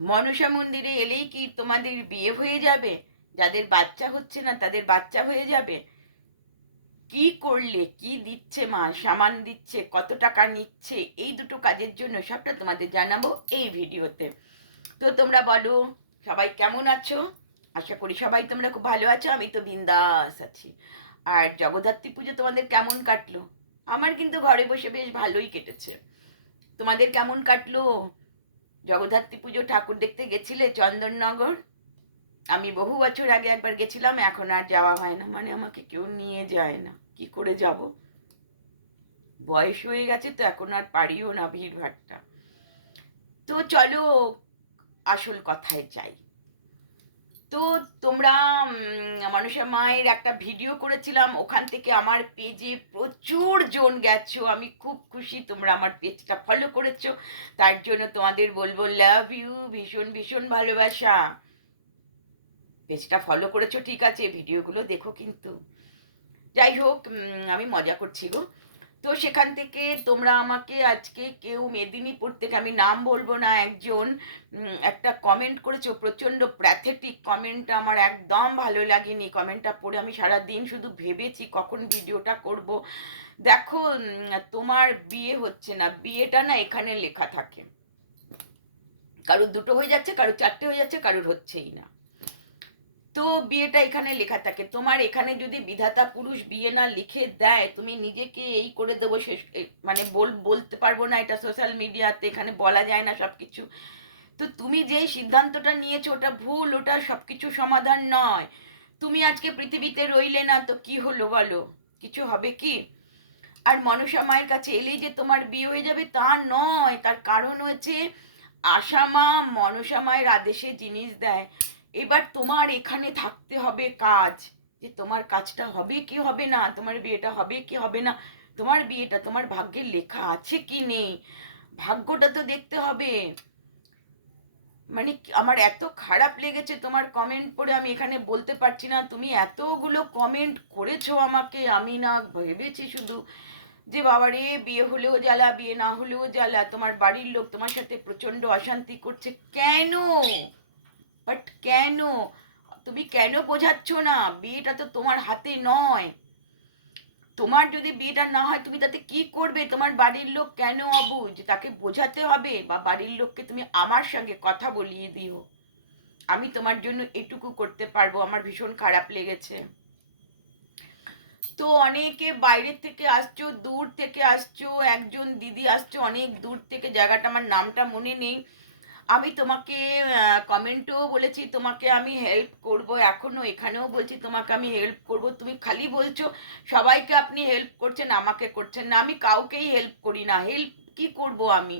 মনসা মন্দিরে এলেই কি তোমাদের বিয়ে হয়ে যাবে? যাদের বাচ্চা হচ্ছে না, তাদের বাচ্চা হয়ে যাবে? কি করলে? কি দিচ্ছে মা? সামান দিচ্ছে, কত টাকা নিচ্ছে? এই দুটো কাজের জন্য সবটা তোমাদের জানাব এই ভিডিওতে। তো তোমরা বলো, সবাই কেমন আছো? আশা করি সবাই তোমরা খুব ভালো আছো, আমি তো বিন্দাস আছি। আর জগদ্ধাত্রী পুজো তোমাদের কেমন কাটলো? আমার কিন্তু ঘরে বসে বেশ ভালোই কেটেছে। তোমাদের কেমন কাটলো? জগদ্ধাত্রী পুজো ঠাকুর দেখতে গেছিলে চন্দননগর? আমি বহু বছর আগে একবার গেছিলাম, এখন আর যাওয়া হয় না। মানে আমাকে কেউ নিয়ে যায় না। কি করে যাব? বয়স হয়ে গেছে তো, এখন আর পারিও না ভিড় ভাড়টা তো চলো, আসল কথায় যাই। তো তোমরা মানুষের মায়ের একটা ভিডিও করেছিলাম। ওখান থেকে আমার পেজে প্রচুর জন গেছো। আমি খুব খুশি তোমরা আমার পেজটা ফলো করেছ। তার জন্য তোমাদের বলব লাভ ইউ ভীষণ ভীষণ ভালোবাসা। পেজটা ফলো করেছ, ঠিক আছে। ভিডিওগুলো দেখো কিন্তু। যাই হোক আমি মজা করছি গো। তো সেখান থেকে তোমরা আমাকে আজকে কেউ মেদিনীপুর থেকে, আমি নাম বলব না, একজন একটা কমেন্ট করেছ, প্রচণ্ড প্র্যাথেটিক কমেন্টটা আমার একদম ভালো লাগেনি কমেন্টটা পড়ে। আমি সারা দিন শুধু ভেবেছি কখন ভিডিওটা করব। দেখো তোমার বিয়ে হচ্ছে না, বিয়েটা না এখানে লেখা থাকে। কারোর দুটো হয়ে যাচ্ছে, কারোর চারটে হয়ে যাচ্ছে, কারোর হচ্ছেই না। তো বিয়েটা এখানে লেখা থাকে। তোমার এখানে যদি বিধাতা পুরুষ বিয়ে না লিখে দেয়, তুমি নিজেকে এই করে দেবো শেষ মানে বল, বলতে পারব না, এটা সোশ্যাল মিডিয়াতে এখানে বলা যায় না সব কিছু তো তুমি যেই সিদ্ধান্তটা নিয়েছো, ওটা ভুল, ওটা সব কিছু সমাধান নয়। তুমি আজকে পৃথিবীতে রইলে না, তো কি হলো বলো? কিছু হবে কি? আর মনসা মায়ের কাছে এলেই যে তোমার বিয়ে হয়ে যাবে তা নয়। তার কারণ হচ্ছে আশামা মনসা মায়ের আদেশে জিনিস দেয়। এবার তোমার এখানে থাকতে হবে কাজ। যে তোমার কাজটা হবে কি হবে না, তোমার বিয়েটা হবে কি হবে না, তোমার বিয়েটা তোমার ভাগ্যের লেখা আছে কি নেই? ভাগ্যটা তো দেখতে হবে। মানে আমার এত খারাপ লেগেছে তোমার কমেন্ট পড়ে, আমি এখানে বলতে পারছি না। তুমি এতগুলো কমেন্ট করেছ আমাকে, আমি না ভেবেছি শুধু যে বাবা রে বিয়ে হলেও জ্বালা, বিয়ে না হলেও জ্বালা, তোমার বাড়ির লোক তোমার সাথে প্রচণ্ড অশান্তি করছে। কেন? বাট কেন? তুমি কেন বোঝাচ্ছ না? বিয়েটা তো তোমার হাতে নয়। তোমার যদি বিয়েটা না হয়, তুমি তাতে কি করবে? তোমার বাড়ির লোক কেন অবুঝ? তাকে বোঝাতে হবে বা বাড়ির লোককে তুমি আমার সঙ্গে কথা বলিয়ে দিও। আমি তোমার জন্য এটুকু করতে পারব। আমার ভীষণ খারাপ লেগেছে। তো অনেকে বাইরের থেকে আসছো, দূর থেকে আসছো, একজন দিদি আসছো, অনেক দূর থেকে। জায়গাটা, আমার নামটা মনে নেই। আমি তোমাকে কমেন্টও বলেছি, তোমাকে আমি হেল্প করব, এখনও এখানেও বলছি, তোমাকে আমি হেল্প করব, তুমি খালি বলছো, সবাইকে আপনি হেল্প করছেন, আমাকে করছেন না, আমি কাউকেই হেল্প করি না হেল্প কি করব আমি?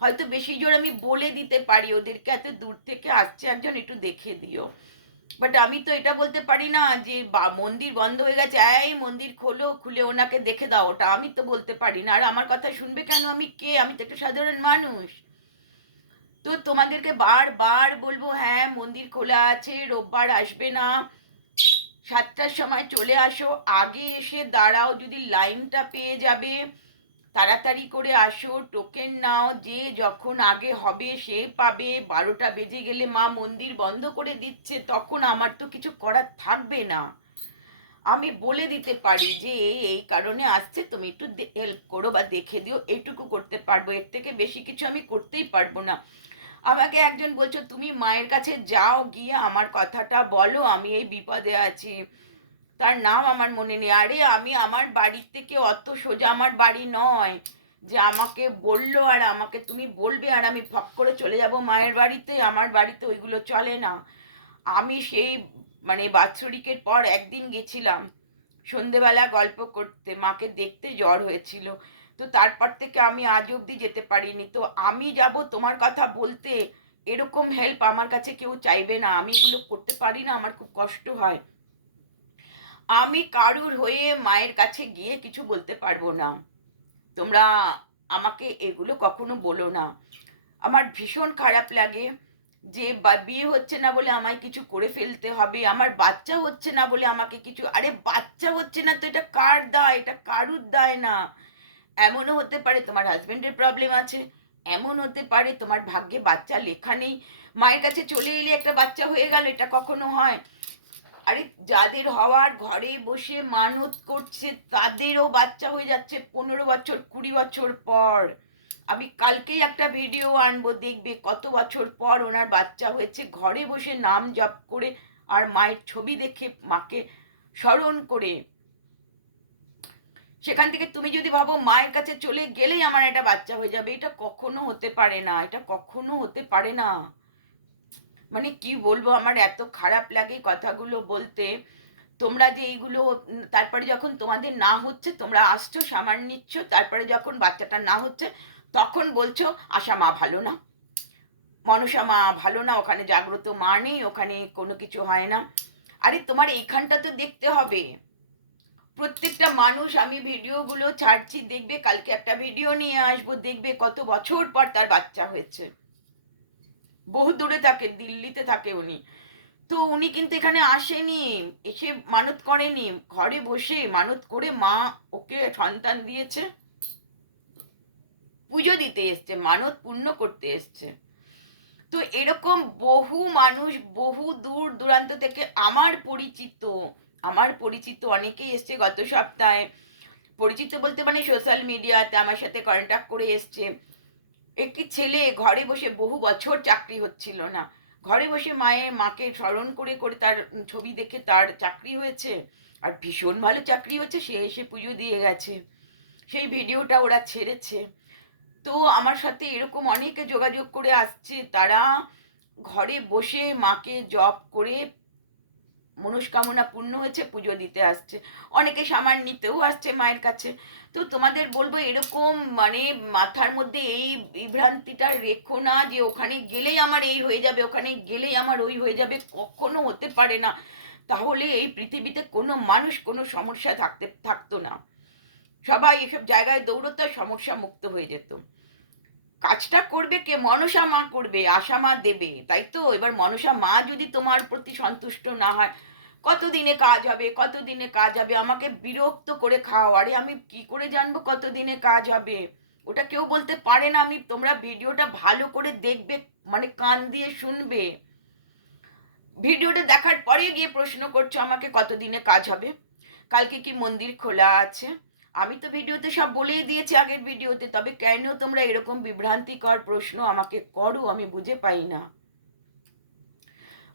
হয়তো বেশি জোর আমি বলে দিতে পারি, ওদেরকে এত দূর থেকে আসছে, একজন একটু দেখে দিও। বাট আমি তো এটা বলতে পারি না যে মন্দির বন্ধ হয়ে গেছে, এই মন্দির খোলো, খুলে ওনাকে দেখে দাও, ওটা আমি তো বলতে পারি না। আর আমার কথা শুনবে কেন? আমি কে? আমি তো একটা সাধারণ মানুষ। তো তোমাদেরকে বারবার বলব হ্যাঁ মন্দির খোলা আছে, রোববার আসবে না। সাতটার সময় চলে আসো, আগে এসে দাঁড়াও, যদি লাইনটা পেয়ে যাবে, তাড়াতাড়ি করে আসো টোকেন নাও, যে যখন আগে হবে সে পাবে। বারোটা বেজে গেলে মা মন্দির বন্ধ করে দিচ্ছে, তখন আমার তো কিছু করার থাকবে না। আমি বলে দিতে পারি যে, এই কারণে আসছে, তুমি একটু হেল্প করো বা দেখে দিও, এইটুকু করতে পারব। এর থেকে বেশি কিছু আমি করতেই পারব না। আমাকে একজন বলছো, তুমি মায়ের কাছে যাও, গিয়ে আমার কথাটা বলো, আমি এই বিপদে আছি। তার নাম আমার মনে নেই। আরে, আমি আমার বাড়ির থেকে অত সোজা আমার বাড়ি নয় যে আমাকে বলল আর আমাকে তুমি বলবে আর আমি ফক করে চলে যাব মায়ের বাড়িতে। আমার বাড়িতে ওইগুলো চলে না। আমি সেই মানে বাৎসরিকের পর একদিন গেছিলাম। সন্ধেবেলা গল্প করতে, মাকে দেখতে জ্বর হয়েছিল। তো তারপর থেকে আমি আজ অবধি যেতে পারিনি। তো আমি যাব তোমার কথা বলতে। এরকম হেল্প আমার কাছে কেউ চাইবে না। আমি এগুলো করতে পারি না, আমার খুব কষ্ট হয়। আমি কারুর হয়ে মায়ের কাছে গিয়ে কিছু বলতে পারব না। তোমরা আমাকে এগুলো কখনো বলো না। আমার ভীষণ খারাপ লাগে যে বিয়ে হচ্ছে না বলে আমায় কিছু করে ফেলতে হবে। আমার বাচ্চা হচ্ছে না বলে আমাকে কিছু, আরে বাচ্চা হচ্ছে না তো এটা কার দায়? এটা কারুর দায় না? এমনও হতে পারে তোমার হাজবেন্ডের প্রবলেম আছে, এমন হতে পারে তোমার ভাগ্যে বাচ্চা লেখা নেই, মায়ের কাছে চলে এলে একটা বাচ্চা হয়ে গেল, এটা কখনো হয়? আরে যাদের হওয়ার ঘরে বসে মানত করছে, তাদেরও বাচ্চা হয়ে যাচ্ছে পনেরো বছর, কুড়ি বছর পর। আমি কালকেই একটা ভিডিও আনব, দেখবে কত বছর পর ওনার বাচ্চা হয়েছে, ঘরে বসে নাম জপ করে আর মায়ের ছবি দেখে মাকে স্মরণ করে। সেখান থেকে তুমি যদি ভাবো মায়ের কাছে চলে গেলেই আমার একটা বাচ্চা হয়ে যাবে, এটা কখনো হতে পারে না, এটা কখনো হতে পারে না। মানে কি বলব, আমার এত খারাপ লাগে কথাগুলো বলতে। তোমরা যে এইগুলো, তারপরে যখন তোমাদের না হচ্ছে, তোমরা আসছো সামান নিচ্ছ, তারপরে যখন বাচ্চাটা না হচ্ছে, তখন বলছো, আশা মা ভালো না। মনসা মা ভালো না, ওখানে জাগ্রত মা নেই, ওখানে কোনো কিছু হয় না। আরে তোমার এইখানটা তো দেখতে হবে। প্রত্যেকটা মানুষ আমি ভিডিওগুলো ছাড়ছি, দেখবে কালকে একটা ভিডিও নিয়ে আসব, দেখবে কত বছর পর তার বাচ্চা হয়েছে। বহু দূরে থাকে, দিল্লিতে থাকে উনি। তো উনি কিন্তু এখানে আসেনি, এসে মানত করেনি, ঘরে বসে মানত করে মা ওকে সন্তান দিয়েছে। পুজো দিতে এসছে, মানত পূর্ণ করতে এসছে। তো এরকম বহু মানুষ বহু দূর দূরান্ত থেকে আমার পরিচিত আমার পরিচিত অনেকেই এসছে গত সপ্তাহে। পরিচিত বলতে মানে সোশ্যাল মিডিয়াতে আমার সাথে কন্ট্যাক্ট করে এসছে। একটি ছেলে ঘরে বসে বহু বছর চাকরি হচ্ছিল না। ঘরে বসে মায়ের মাকে স্মরণ করে করে তার ছবি দেখে তার চাকরি হয়েছে। আর ভীষণ ভালো চাকরি হচ্ছে, সে এসে পুজো দিয়ে গেছে। সেই ভিডিওটা ওরা ছেড়েছে। তো আমার সাথে এরকম অনেকে যোগাযোগ করে আসছে। তারা ঘরে বসে মাকে জব করে মনস্কামনা পূর্ণ হয়েছে, পুজো দিতে আসছে। অনেকে সামান নিতেও আসছে মায়ের কাছে। তো তোমাদের বলব এরকম মানে মাথার মধ্যে এই বিভ্রান্তিটা রেখো না যে ওখানে গেলেই আমার এই হয়ে যাবে, ওখানে গেলেই আমার ওই হয়ে যাবে, কখনো হতে পারে না। তাহলে এই পৃথিবীতে কোনো মানুষ কোনো সমস্যা থাকতে, থাকতো না। সবাই এসব জায়গায় দৌড়তো সমস্যা মুক্ত হয়ে যেত। কাজটা করবে কে? মনসা মা করবে, আশা মা দেবে, তাই তো? এবার মনসা মা যদি তোমার প্রতি সন্তুষ্ট না হয়, কতদিনে কাজ হবে, কতদিনে কাজ হবে? আমাকে বিরক্ত করে খাও। আরে আমি কি করে জানব কতদিনে কাজ হবে? ওটা কেউ বলতে পারে না। আমি, তোমরা ভিডিওটা ভালো করে দেখবে মানে কান দিয়ে শুনবে। ভিডিওটা দেখার পরে গিয়ে প্রশ্ন করছ আমাকে কতদিনে কাজ হবে? কালকে কি মন্দির খোলা আছে? আমি তো ভিডিওতে সব বলেই দিয়েছি আগের ভিডিওতে, তবে কেন তোমরা এরকম বিভ্রান্তিকর প্রশ্ন আমাকে করো আমি বুঝে পাই না।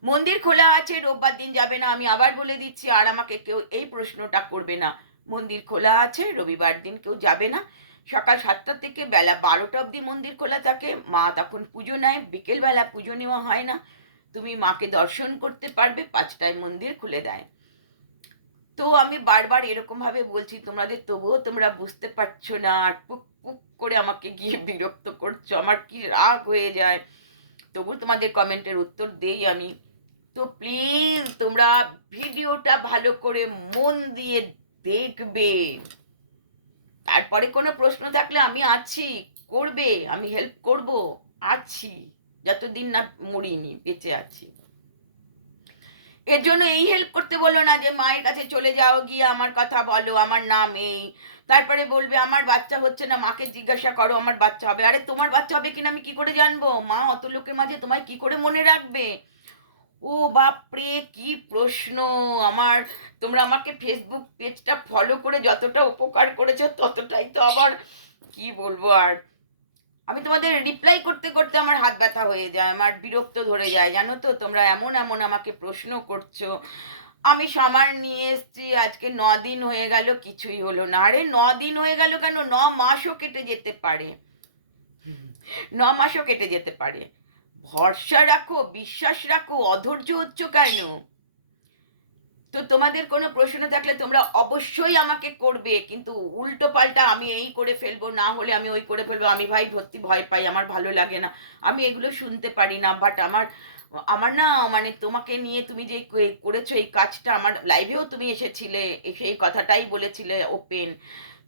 মন্দির খোলা আছে, রোববার দিন যাবে না, আমি আবার বলে দিচ্ছি, আর আমাকে কেউ এই প্রশ্নটা করবে না। মন্দির খোলা আছে, রবিবার দিন কেউ যাবে না। সকাল সাতটা থেকে বেলা বারোটা অবধি মন্দির খোলা থাকে, মা তখন পুজো নেয়, বিকেলবেলা পুজো নেওয়া হয় না। তুমি মাকে দর্শন করতে পারবে, পাঁচটায় মন্দির খুলে দেয়। তো আমি বারবার এরকম ভাবে বলছি, তোমাদের তবুও তোমরা বুঝতে পারছ না, আর পুক পুক করে আমাকে গিয়ে বিরক্ত করছ, আমার কি রাগ হয়ে যায়? তবু তোমাদের কমেন্টের উত্তর দেই আমি। তো প্লিজ তোমরা ভিডিওটা ভালো করে মন দিয়ে দেখবে। তারপরে কোনো প্রশ্ন থাকলে আমি আছি, করবে, আমি হেল্প করব, আছি, যতদিন না মরিনি, বেঁচে আছি। এর জন্য এই হেল্প করতে বলো না যে, মায়ের কাছে চলে যাও, গিয়ে আমার কথা বলো, আমার নাম এই। তারপরে বলবে, আমার বাচ্চা হচ্ছে না, মাকে জিজ্ঞাসা করো, আমার বাচ্চা হবে। আরে, তোমার বাচ্চা হবে কিনা আমি কি করে জানব? মা, অত লোকের মাঝে তোমায় কি করে মনে রাখবে? ও বাপরে, কি প্রশ্ন! আমার, তোমরা আমাকে ফেসবুক পেজটা ফলো করে যতটা উপকার করেছ, ততটাই তো আবার, কি বলব আর? আমি তোমাদের রিপ্লাই করতে করতে আমার হাত ব্যথা হয়ে যায়, আমার বিরক্ত ধরে যায়। জানো তো, তোমরা এমন এমন আমাকে প্রশ্ন করছ। আমি সামার নিয়ে এসছি, আজকে ন দিন হয়ে গেল, কিছুই হলো না। আরে ন দিন হয়ে গেল কেন? ন মাসও কেটে যেতে পারে। ন মাসও কেটে যেতে পারে। ভরসা রাখো, বিশ্বাস রাখো, অধৈর্য হচ্ছ কেন? তো তোমাদের কোনো প্রশ্ন থাকলে তোমরা অবশ্যই আমাকে করবে, কিন্তু উল্টো পাল্টা আমি এই করে ফেলব, না হলে আমি ওই করে ফেলব। আমি ভাই ভর্তি ভয় পাই, আমার ভালো লাগে না। আমি এগুলো শুনতে পারি না বাট আমার আমার না মানে তোমাকে নিয়ে তুমি যে করেছ এই কাজটা, আমার লাইভেও তুমি এসেছিলে, সেই কথাটাই বলেছিলে ওপেন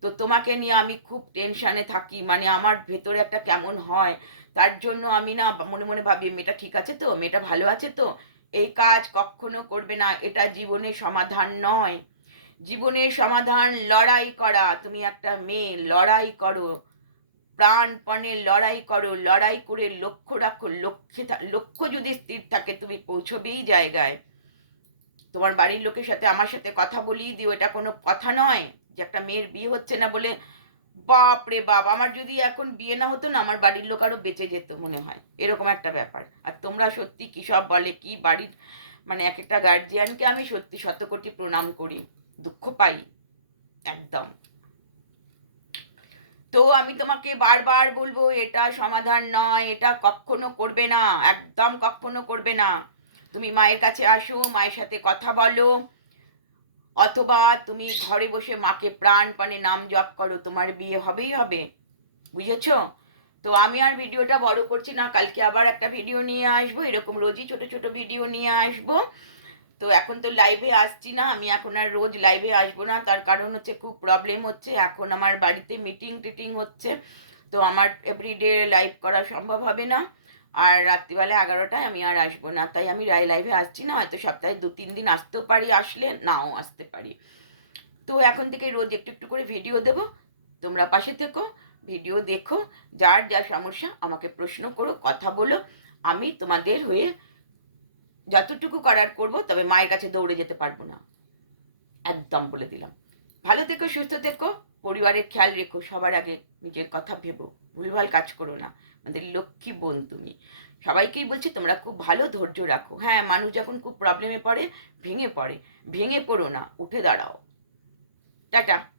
তো তোমাকে নিয়ে আমি খুব টেনশানে থাকি মানে আমার ভেতরে একটা কেমন হয়, তার জন্য আমি না মনে মনে ভাবি, মেয়েটা ঠিক আছে তো? মেয়েটা ভালো আছে তো? এই কাজ কখনো করবে না, এটা জীবনের সমাধান নয়। জীবনের সমাধান লড়াই করা, তুমি একটা মেয়ে, লড়াই করো। প্রাণপণে লড়াই করো, লড়াই করে লক্ষ্য রাখো, লক্ষ্যে লক্ষ্য যদি স্থির থাকে, তুমি পৌঁছবেই জায়গায়। তোমার বাড়ির লোকের সাথে, আমার সাথে কথা বলিয়ে দিও, এটা কোনো কথা নয় যে একটা মেয়ের বিয়ে হচ্ছে না বলে বাপ রে বাপ, আমার যদি এখন বিয়ে না হতো না, আমার বাড়ির লোক আরও বেঁচে যেত মনে হয়। এরকম একটা ব্যাপার। আর তোমরা সত্যি কি সব বলে, কি বাড়ির মানে এক একটা গার্জিয়ানকে আমি সত্যি শতকোটি প্রণাম করি। দুঃখ পাই, একদম। তো আমি তোমাকে বারবার বলব, এটা সমাধান নয়, এটা কখনো করবে না, একদম কখনো করবে না। তুমি মায়ের কাছে আসো, মায়ের সাথে কথা বলো। অথবা তুমি ঘরে বসে মাকে প্রাণপণে নাম জপ করো, তোমার বিয়ে হবেই হবে। বুঝেছ? তো আমি আর ভিডিওটা বড় করছি না, কালকে আবার একটা ভিডিও নিয়ে আসব, এরকম রোজই ছোট ছোট ভিডিও নিয়ে আসব। তো এখন তো লাইভে আসছি না, আমি এখন আর রোজ লাইভে আসব না, তার কারণ হচ্ছে খুব প্রবলেম হচ্ছে, এখন আমার বাড়িতে মিটিং টিটিং হচ্ছে, তো আমার এভরিডে লাইভ করা সম্ভব হবে না। আর রাত্রিবেলা এগারোটায় আমি আর আসব না। তাই আমি রায় লাইভে আসছি না, হয়তো সপ্তাহে দু তিন দিন আসতেও পারি, আসলে নাও আসতে পারি। তো এখন থেকে রোজ একটু একটু করে ভিডিও দেব। তোমরা পাশে থেকো ভিডিও দেখো, যার যা সমস্যা আমাকে প্রশ্ন করো, কথা বলো। আমি তোমাদের হয়ে যতটুকু করার করব, তবে মায়ের কাছে দৌড়ে যেতে পারব না। একদম বলে দিলাম। ভালো থেকো, সুস্থ থেকো, পরিবারের খেয়াল রেখো, সবার আগে নিজের কথা ভেবো। ভুলভাল কাজ করো না। আমাদের লক্ষ্মী বোন তুমি সবাইকেই বলছি তোমরা খুব ভালো ধৈর্য রাখো। হ্যাঁ মানুষ যখন খুব প্রবলেমে পড়ে, ভেঙে পড়ে। ভেঙে পড়ো না, উঠে দাঁড়াও। টাটা।